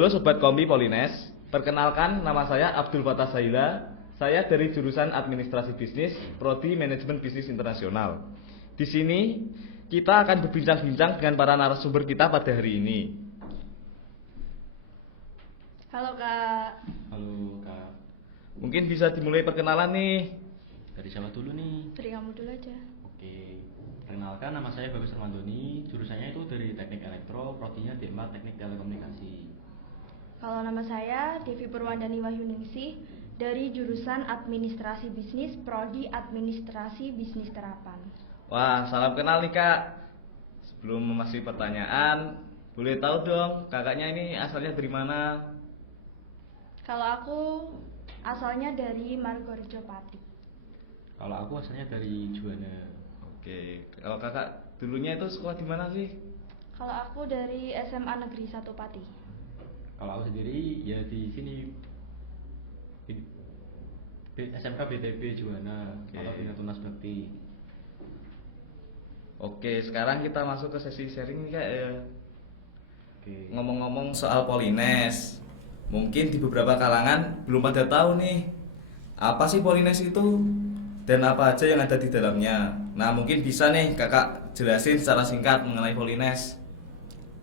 Halo Sobat Kompi Polines, perkenalkan nama saya Abdul Fattah Sahila. Saya dari jurusan Administrasi Bisnis, Prodi Manajemen Bisnis Internasional. Di sini kita akan berbincang-bincang dengan para narasumber kita pada hari ini. Halo Kak. Halo Kak, Mungkin bisa dimulai perkenalan nih. dari siapa dulu nih? Dari kamu dulu aja. Oke, perkenalkan nama saya Bagus Armandoni, jurusannya itu dari Teknik Elektro, prodinya D4 Teknik Telekomunikasi. Kalau nama saya Devi Purwandani Wahyuningsih dari jurusan Administrasi Bisnis, Prodi Administrasi Bisnis Terapan. Wah, salam kenal nih Kak. Sebelum memasuki pertanyaan, boleh tahu dong kakaknya ini asalnya dari mana? Kalau aku asalnya dari Margorejo Pati. Kalau aku asalnya dari Juwana. Oke, kalau kakak dulunya itu sekolah di mana sih? Kalau aku dari SMA Negeri 1 Pati. Kalau aku sendiri ya di sini SMK BTB Juwana, Oke. atau Bina Tunas Bakti. Oke, sekarang kita masuk ke sesi sharing nih Kak ya. Oke. Ngomong-ngomong soal Polines, mungkin di beberapa kalangan belum pada tahu nih apa sih Polines itu dan apa aja yang ada di dalamnya. Nah, mungkin bisa nih kakak jelasin secara singkat mengenai Polines.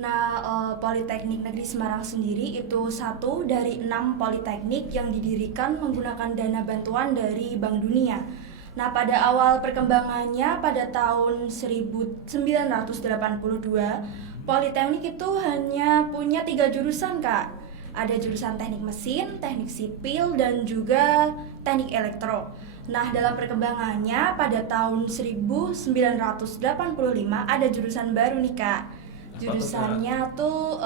Nah, Politeknik Negeri Semarang sendiri itu satu dari 6 politeknik yang didirikan menggunakan dana bantuan dari Bank Dunia. Nah, pada awal perkembangannya pada tahun 1982, Politeknik itu hanya punya 3 jurusan, Kak. Ada jurusan teknik mesin, teknik sipil, dan juga teknik elektro. Nah, dalam perkembangannya pada tahun 1985 ada jurusan baru nih, Kak. Jurusannya tuh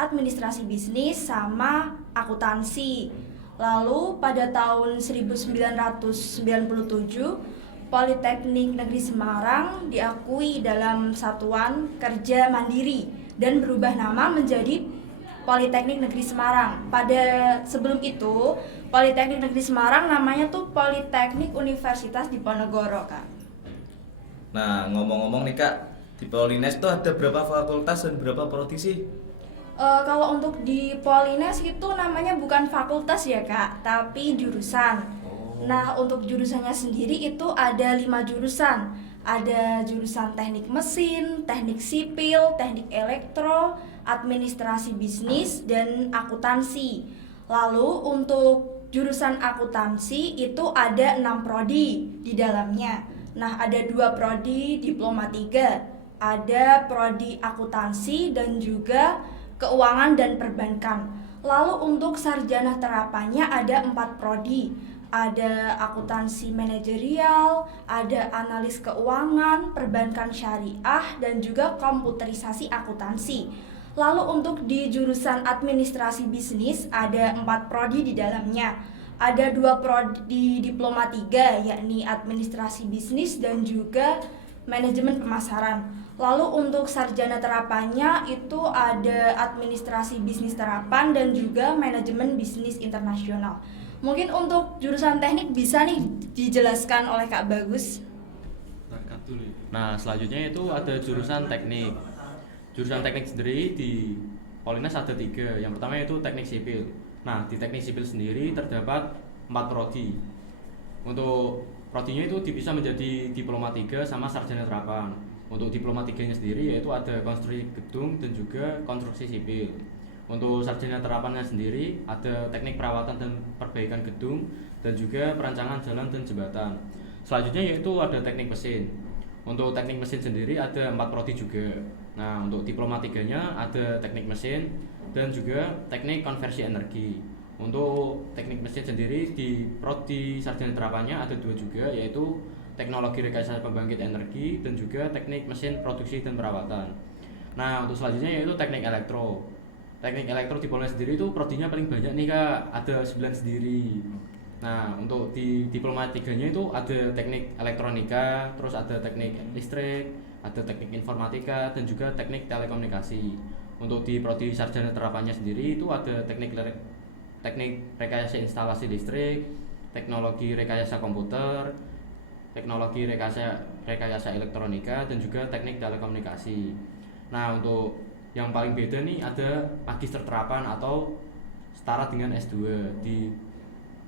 administrasi bisnis sama akuntansi. Lalu pada tahun 1997 Politeknik Negeri Semarang diakui dalam Satuan Kerja Mandiri dan berubah nama menjadi Politeknik Negeri Semarang. Pada sebelum itu Politeknik Negeri Semarang namanya tuh Politeknik Universitas Diponegoro, Kak. Nah, ngomong-ngomong nih Kak, di Polines itu ada berapa fakultas dan berapa prodi sih? Kalau untuk di Polines itu namanya bukan fakultas ya Kak, tapi jurusan. Nah, untuk jurusannya sendiri itu ada 5 jurusan. Ada jurusan teknik mesin, teknik sipil, teknik elektro, administrasi bisnis, dan akuntansi. Lalu untuk jurusan akuntansi itu ada 6 prodi di dalamnya. Nah, ada 2 prodi diploma 3. Ada prodi akuntansi dan juga keuangan dan perbankan. Lalu untuk sarjana terapannya ada 4 prodi. Ada akuntansi manajerial, ada analis keuangan, perbankan syariah, dan juga komputerisasi akuntansi. Lalu untuk di jurusan administrasi bisnis ada 4 prodi di dalamnya. Ada 2 prodi diploma 3, yakni administrasi bisnis dan juga manajemen pemasaran. Lalu untuk sarjana terapannya itu ada administrasi bisnis terapan dan juga manajemen bisnis internasional. Mungkin untuk jurusan teknik bisa nih dijelaskan oleh Kak Bagus. Nah, selanjutnya itu ada jurusan teknik. Jurusan teknik sendiri di Polines ada 3. Yang pertama itu teknik sipil. Nah, di teknik sipil sendiri terdapat 4 prodi. Untuk prodinya itu dipisah menjadi diploma 3 sama sarjana terapan. Untuk diploma 3-nya sendiri yaitu ada konstruksi gedung dan juga konstruksi sipil. Untuk sarjana terapannya sendiri ada teknik perawatan dan perbaikan gedung dan juga perancangan jalan dan jembatan. Selanjutnya yaitu ada teknik mesin. Untuk teknik mesin sendiri ada 4 prodi juga. Nah, untuk diploma 3-nya ada teknik mesin dan juga teknik konversi energi. Untuk teknik mesin sendiri di prodi sarjana terapannya ada 2 juga, yaitu teknologi rekayasa pembangkit energi dan juga teknik mesin produksi dan perawatan. Nah, untuk selanjutnya yaitu teknik elektro. Teknik elektro di Polres sendiri itu prodinya paling banyak nih Kak, ada 9 sendiri. Nah, untuk di diploma 3-nya itu ada teknik elektronika, terus ada teknik listrik, ada teknik informatika dan juga teknik telekomunikasi. Untuk di prodi sarjana terapannya sendiri itu ada teknik rekayasa instalasi listrik, teknologi rekayasa komputer, teknologi rekayasa elektronika dan juga teknik telekomunikasi. Nah, untuk yang paling beda nih ada magister terapan atau setara dengan S2. Di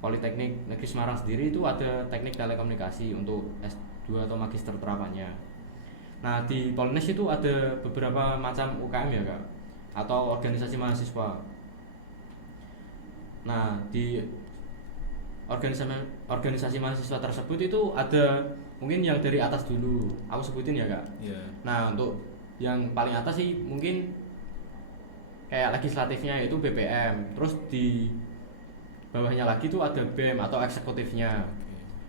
Politeknik Negeri Semarang sendiri itu ada teknik telekomunikasi untuk S2 atau magister terapannya. Nah, di Polines itu ada beberapa macam UKM ya Kak, atau organisasi mahasiswa. Nah, di organisasi mahasiswa tersebut itu ada mungkin yang dari atas dulu, aku sebutin ya Kak. Iya. Nah, untuk yang paling atas sih mungkin kayak legislatifnya itu BPM, terus di bawahnya lagi tuh ada BEM atau eksekutifnya.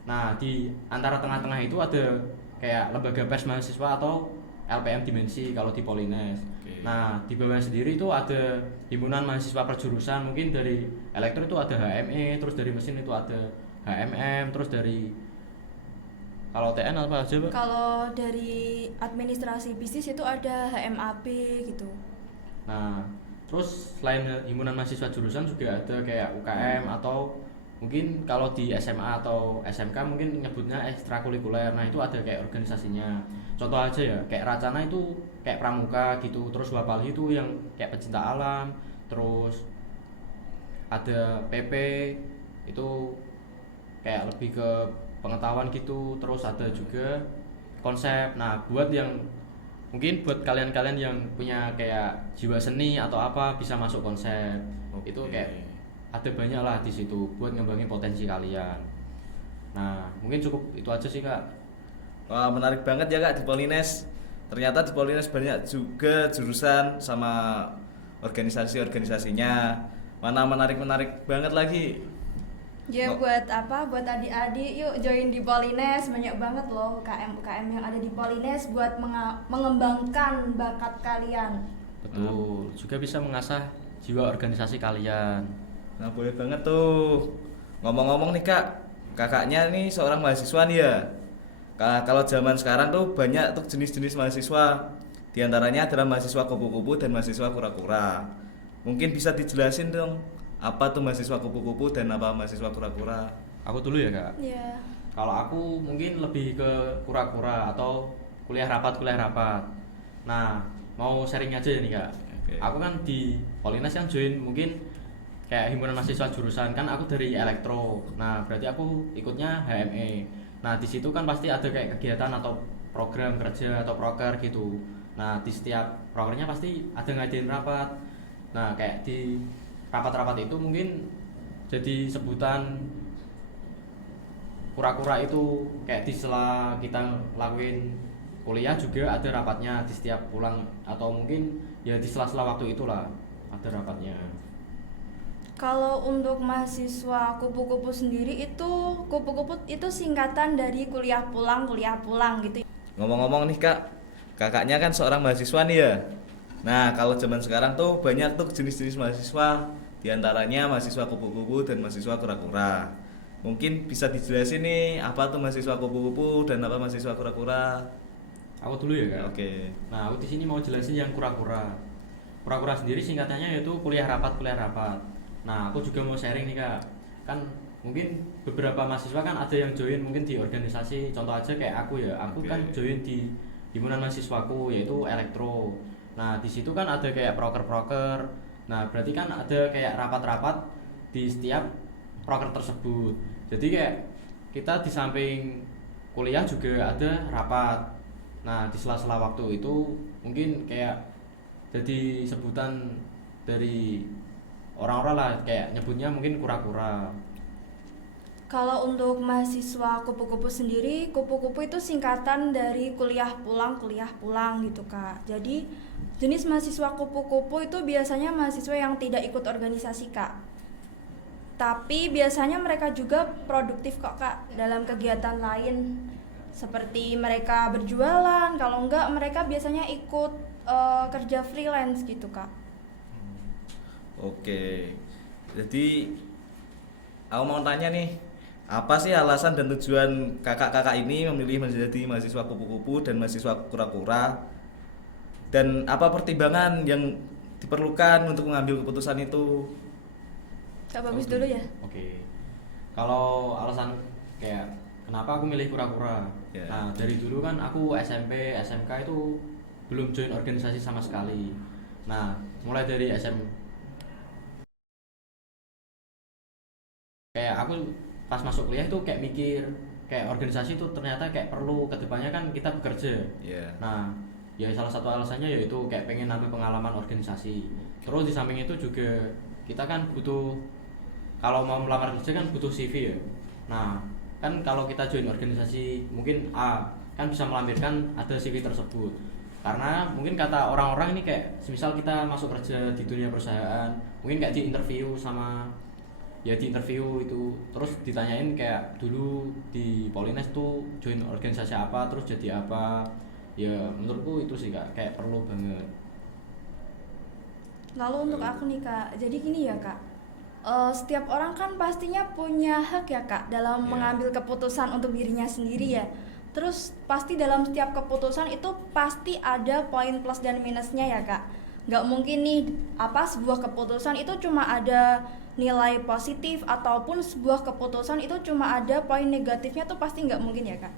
Nah, di antara tengah-tengah itu ada kayak lembaga pers mahasiswa atau LPM Dimensi kalau di Polines. Nah, di bawah sendiri itu ada himpunan mahasiswa perjurusan, mungkin dari elektro itu ada HME, terus dari mesin itu ada HMM, terus dari kalau TN apa aja Pak? Kalau dari administrasi bisnis itu ada HMAB gitu. Nah, terus selain himpunan mahasiswa jurusan juga ada kayak UKM atau mungkin kalau di SMA atau SMK mungkin nyebutnya ekstrakurikuler. Nah, itu ada kayak organisasinya. Contoh aja ya, kayak Racana itu kayak pramuka gitu, terus Wapalhi itu yang kayak pecinta alam, terus ada PP itu kayak lebih ke pengetahuan gitu, terus ada juga konsep. Nah, buat yang mungkin buat kalian-kalian yang punya kayak jiwa seni atau apa bisa masuk konsep. Itu kayak ada banyak lah di situ buat ngembangin potensi kalian. Nah, mungkin cukup itu aja sih Kak. Wah, menarik banget ya Kak di Polines. Ternyata di Polines banyak juga jurusan sama organisasi-organisasinya. Mana menarik-menarik banget lagi. Ya buat apa? Buat adik-adik yuk join di Polines, banyak banget loh UKM-UKM yang ada di Polines buat mengembangkan bakat kalian. Betul, juga bisa mengasah jiwa organisasi kalian. Nah, boleh banget tuh. Ngomong-ngomong nih Kak, kakaknya nih seorang mahasiswa nih ya. Kalau zaman sekarang tuh banyak tuh jenis-jenis mahasiswa. Di antaranya adalah mahasiswa kupu-kupu dan mahasiswa kura-kura. Mungkin bisa dijelasin dong, apa tuh mahasiswa kupu-kupu dan apa mahasiswa kura-kura? Aku dulu ya Kak. Iya. Kalau aku mungkin lebih ke kura-kura atau kuliah rapat. Nah, mau sharing aja ya nih Kak. Oke. Aku kan di Polines kan join mungkin kayak himpunan mahasiswa jurusan, kan aku dari elektro. Nah, berarti aku ikutnya HME. Nah, di situ kan pasti ada kayak kegiatan atau program kerja atau proker gitu. Nah, di setiap prokernya pasti ada ngadain rapat. Nah, kayak di rapat-rapat itu mungkin jadi sebutan kura-kura itu kayak di sela kita lakuin kuliah juga ada rapatnya di setiap pulang atau mungkin ya di sela-sela waktu itulah ada rapatnya. Kalau untuk mahasiswa kupu-kupu sendiri itu kupu-kupu itu singkatan dari kuliah pulang gitu. Ngomong-ngomong nih Kak, kakaknya kan seorang mahasiswa nih ya. Nah, kalau zaman sekarang tuh banyak tuh jenis-jenis mahasiswa. Di antaranya mahasiswa kupu-kupu dan mahasiswa kura-kura. Mungkin bisa dijelasin nih apa tuh mahasiswa kupu-kupu dan apa mahasiswa kura-kura? Aku dulu ya Kak. Oke. Nah, aku di sini mau jelasin yang kura-kura. Kura-kura sendiri singkatannya yaitu kuliah rapat. Nah, aku juga mau sharing nih Kak. Kan mungkin beberapa mahasiswa kan ada yang join mungkin di organisasi, contoh aja kayak aku ya. Aku kan join di himpunan mahasiswaku yaitu elektro. Nah, di situ kan ada kayak proker. Nah, berarti kan ada kayak rapat-rapat di setiap proker tersebut. Jadi kayak kita di samping kuliah juga ada rapat. Nah, di sela-sela waktu itu mungkin kayak jadi sebutan dari orang-orang lah, kayak nyebutnya mungkin kura-kura. Kalau untuk mahasiswa kupu-kupu sendiri, kupu-kupu itu singkatan dari kuliah pulang gitu Kak. Jadi jenis mahasiswa kupu-kupu itu biasanya mahasiswa yang tidak ikut organisasi Kak. Tapi biasanya mereka juga produktif kok Kak dalam kegiatan lain. Seperti mereka berjualan, kalau enggak mereka biasanya ikut kerja freelance gitu Kak. Oke. Jadi aku mau tanya nih, apa sih alasan dan tujuan kakak-kakak ini memilih menjadi mahasiswa kupu-kupu dan mahasiswa kura-kura? Dan apa pertimbangan yang diperlukan untuk mengambil keputusan itu? Kak Bagus dulu ya. Oke. Kalau alasan kayak kenapa aku milih kura-kura? Ya. Nah, dari dulu kan aku SMP, SMK itu belum join organisasi sama sekali. Nah, mulai dari kayak aku pas masuk kuliah tuh kayak mikir kayak organisasi itu ternyata kayak perlu kedepannya kan kita bekerja. Iya. Nah, ya salah satu alasannya yaitu kayak pengen nambah pengalaman organisasi. Terus di samping itu juga kita kan butuh, kalau mau melamar kerja kan butuh CV ya. Nah, kan kalau kita join organisasi mungkin A kan bisa melampirkan ada CV tersebut. Karena mungkin kata orang-orang ini kayak semisal kita masuk kerja di dunia perusahaan, mungkin kayak di interview sama ya di interview itu terus ditanyain kayak dulu di Polines tuh join organisasi apa terus jadi apa. Ya menurutku itu sih Kak, kayak perlu banget. Lalu untuk aku nih Kak, jadi gini ya Kak, setiap orang kan pastinya punya hak ya Kak dalam Iya. mengambil keputusan untuk dirinya sendiri ya. Terus pasti dalam setiap keputusan itu pasti ada poin plus dan minusnya ya Kak. Nggak mungkin nih sebuah keputusan itu cuma ada nilai positif ataupun sebuah keputusan itu cuma ada poin negatifnya, tuh pasti nggak mungkin ya Kak.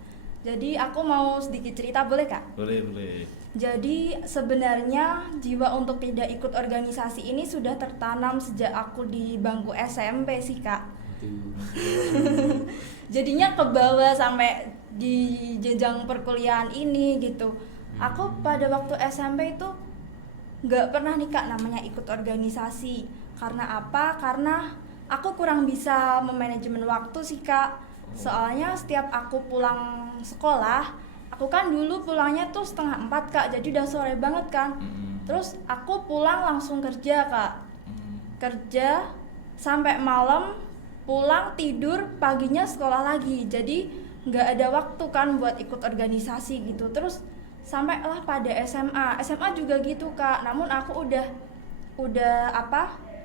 Jadi aku mau sedikit cerita, boleh Kak? Boleh. Jadi sebenarnya jiwa untuk tidak ikut organisasi ini sudah tertanam sejak aku di bangku SMP sih Kak. Jadinya kebawa sampai di jenjang perkuliahan ini gitu. Aku pada waktu SMP itu nggak pernah nih Kak namanya ikut organisasi. Karena apa? Karena aku kurang bisa memanajemen waktu sih Kak. Soalnya setiap aku pulang sekolah, aku kan dulu pulangnya tuh 3:30 Kak, jadi udah sore banget kan. Terus aku pulang langsung kerja Kak, kerja sampai malam, pulang tidur, paginya sekolah lagi. Jadi nggak ada waktu kan buat ikut organisasi gitu. Terus sampailah pada SMA juga gitu Kak. Namun aku udah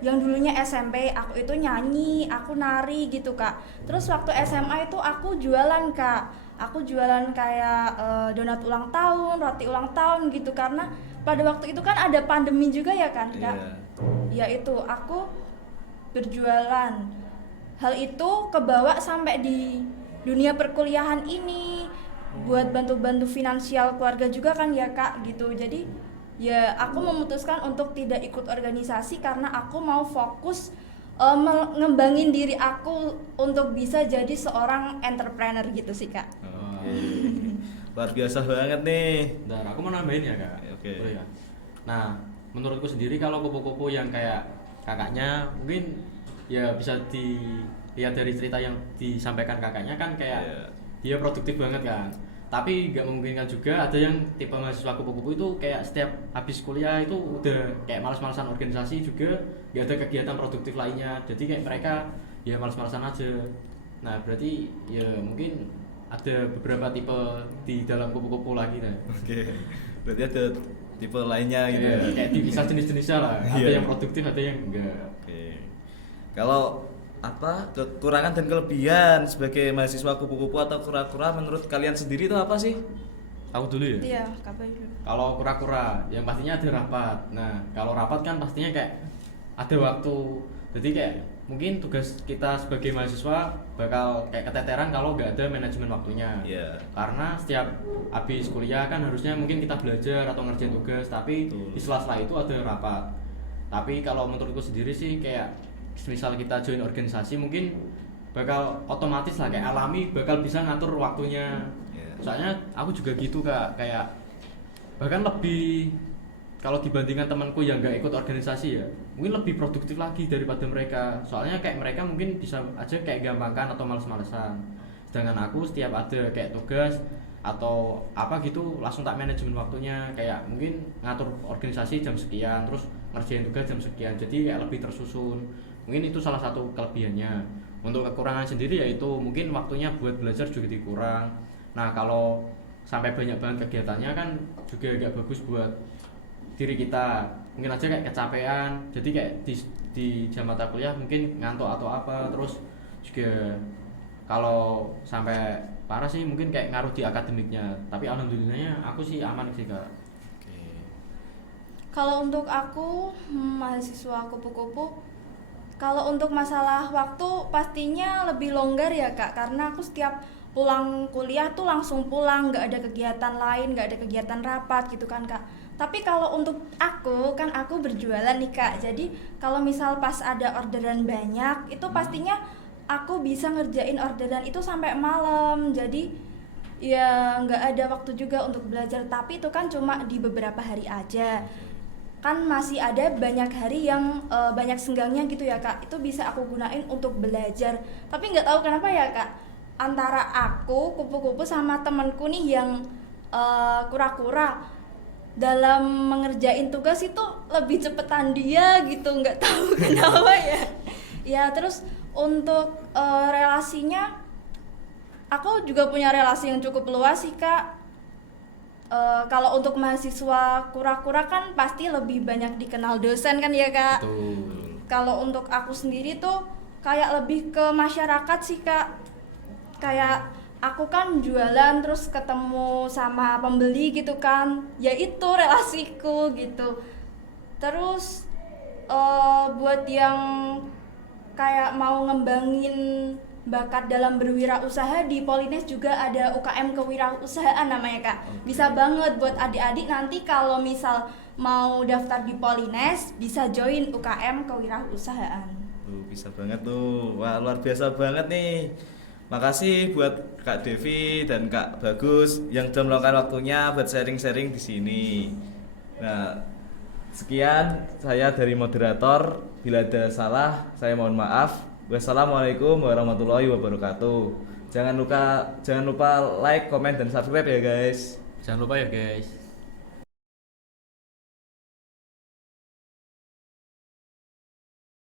yang dulunya SMP aku itu nyanyi, aku nari gitu Kak. Terus waktu SMA itu aku jualan Kak. Aku jualan kayak donat ulang tahun, roti ulang tahun gitu, karena pada waktu itu kan ada pandemi juga ya kan Kak. Ya itu aku berjualan. Hal itu kebawa sampai di dunia perkuliahan ini, buat bantu-bantu finansial keluarga juga kan ya Kak gitu. Jadi ya aku memutuskan untuk tidak ikut organisasi karena aku mau fokus ngembangin diri aku untuk bisa jadi seorang entrepreneur gitu sih Kak. Luar biasa banget nih. Bentar, aku mau nambahin ya Kak. Oke. Boleh ya? Nah, menurutku sendiri kalau kupu-kupu yang kayak kakaknya mungkin ya bisa dilihat dari cerita yang disampaikan kakaknya kan kayak dia produktif banget kan. Tapi nggak memungkinkan juga ada yang tipe mahasiswa kupu-kupu itu kayak setiap habis kuliah itu udah kayak malas-malasan organisasi juga, nggak ada kegiatan produktif lainnya, jadi kayak mereka ya malas-malasan aja. Nah berarti ya mungkin ada beberapa tipe di dalam kupu-kupu lagi nah. Oke. Berarti ada tipe lainnya gitu ya. Kayak dipisah jenis-jenisnya lah, ada Iya. yang produktif ada yang enggak. Oke. Kalau kekurangan dan kelebihan sebagai mahasiswa kupu-kupu atau kura-kura menurut kalian sendiri itu apa sih? Aku dulu ya. Iya, Kak dulu. Kalau kura-kura, yang pastinya ada rapat. Nah, kalau rapat kan pastinya kayak ada waktu. Jadi kayak mungkin tugas kita sebagai mahasiswa bakal kayak keteteran kalau nggak ada manajemen waktunya. Iya. Karena setiap habis kuliah kan harusnya mungkin kita belajar atau ngerjain tugas, tapi Betul. di sela-sela itu ada rapat. Tapi kalau menurutku sendiri sih kayak misal kita join organisasi mungkin bakal otomatis lah kayak alami bakal bisa ngatur waktunya. Soalnya aku juga gitu Kak, kayak bahkan lebih kalau dibandingkan temanku yang nggak ikut organisasi ya mungkin lebih produktif lagi daripada mereka. Soalnya kayak mereka mungkin bisa aja kayak gampangkan atau males-malesan, sedangkan aku setiap ada kayak tugas atau apa gitu langsung tak manajemen waktunya, kayak mungkin ngatur organisasi jam sekian terus ngerjain tugas jam sekian, jadi kayak lebih tersusun. Mungkin itu salah satu kelebihannya. Untuk kekurangan sendiri yaitu mungkin waktunya buat belajar juga dikurang. Nah kalau sampai banyak banget kegiatannya kan juga gak bagus buat diri kita, mungkin aja kayak kecapean, jadi kayak di jam mata kuliah mungkin ngantuk atau apa. Terus juga kalau sampai parah sih mungkin kayak ngaruh di akademiknya, tapi alhamdulillahnya aku sih aman sih Kak. Kalau untuk aku mahasiswa kupu-kupu, kalau untuk masalah waktu pastinya lebih longgar ya Kak, karena aku setiap pulang kuliah tuh langsung pulang, nggak ada kegiatan lain, nggak ada kegiatan rapat gitu kan Kak. Tapi kalau untuk aku, kan aku berjualan nih Kak. Jadi kalau misal pas ada orderan banyak, itu pastinya aku bisa ngerjain orderan itu sampai malam. Jadi ya nggak ada waktu juga untuk belajar. Tapi itu kan cuma di beberapa hari aja. Kan masih ada banyak hari yang banyak senggangnya gitu ya Kak. Itu bisa aku gunain untuk belajar. Tapi nggak tahu kenapa ya Kak, antara aku kupu-kupu sama temanku nih yang kura-kura dalam mengerjain tugas itu lebih cepetan dia gitu, nggak tahu kenapa ya. Ya terus untuk relasinya, aku juga punya relasi yang cukup luas sih Kak. Kalau untuk mahasiswa kura-kura kan pasti lebih banyak dikenal dosen kan ya Kak. Betul. Kalau untuk aku sendiri tuh kayak lebih ke masyarakat sih Kak. Kayak aku kan jualan terus ketemu sama pembeli gitu kan, ya itu relasiku gitu. Terus buat yang kayak mau ngembangin bakat dalam berwirausaha, di Polines juga ada UKM kewirausahaan namanya Kak. Bisa banget buat adik-adik nanti kalau misal mau daftar di Polines bisa join UKM kewirausahaan. Bisa banget tuh. Wah, luar biasa banget nih. Makasih buat Kak Devi dan Kak Bagus yang sudah meluangkan waktunya buat sharing-sharing di sini. Nah, sekian saya dari moderator. Bila ada salah, saya mohon maaf. Wassalamualaikum warahmatullahi wabarakatuh. Jangan lupa like, komen, dan subscribe ya guys. Jangan lupa ya guys.